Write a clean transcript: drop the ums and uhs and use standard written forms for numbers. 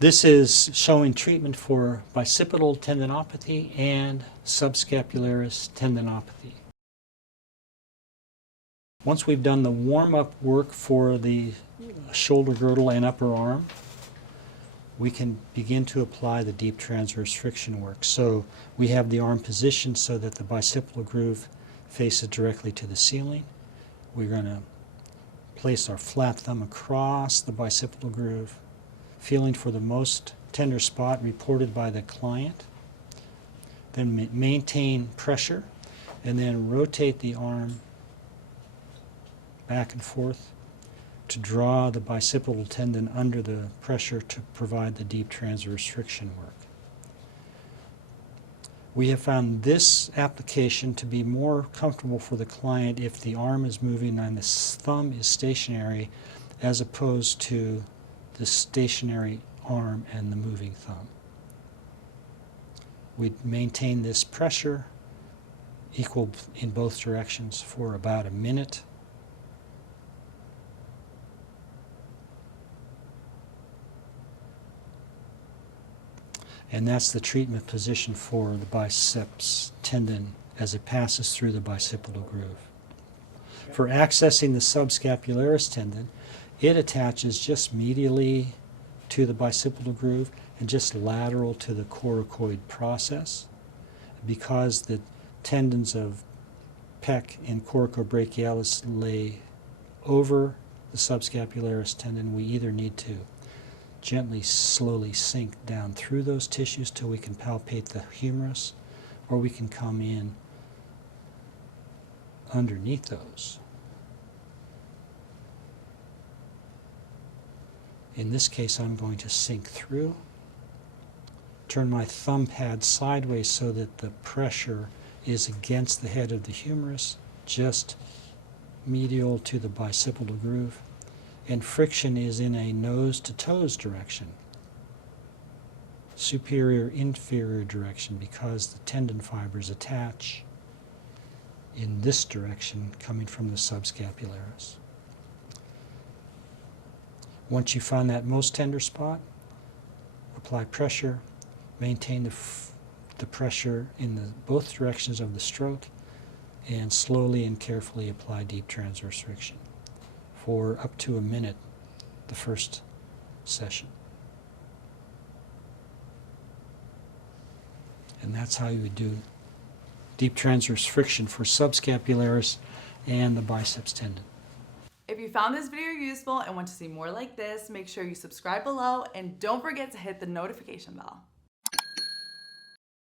This is showing treatment for bicipital tendinopathy and subscapularis tendinopathy. Once we've done the warm-up work for the shoulder girdle and upper arm, we can begin to apply the deep transverse friction work. So we have the arm positioned so that the bicipital groove faces directly to the ceiling. We're going to place our flat thumb across the bicipital groove, feeling for the most tender spot reported by the client. Then maintain pressure and then rotate the arm back and forth to draw the bicipital tendon under the pressure to provide the deep transverse friction work. We have found this application to be more comfortable for the client if the arm is moving and the thumb is stationary as opposed to the stationary arm and the moving thumb. We maintain this pressure equal in both directions for about a minute. And that's the treatment position for the biceps tendon as it passes through the bicipital groove. For accessing the subscapularis tendon, it attaches just medially to the bicipital groove and just lateral to the coracoid process. Because the tendons of pec and coracobrachialis lay over the subscapularis tendon, we either need to gently, slowly sink down through those tissues till we can palpate the humerus, or we can come in underneath those. In this case, I'm going to sink through, turn my thumb pad sideways so that the pressure is against the head of the humerus, just medial to the bicipital groove, and friction is in a nose to toes direction, superior-inferior direction, because the tendon fibers attach in this direction coming from the subscapularis. Once you find that most tender spot, apply pressure, maintain the pressure in both directions of the stroke, and slowly and carefully apply deep transverse friction for up to a minute the first session. And that's how you would do deep transverse friction for subscapularis and the biceps tendon. If you found this video useful and want to see more like this, make sure you subscribe below and don't forget to hit the notification bell.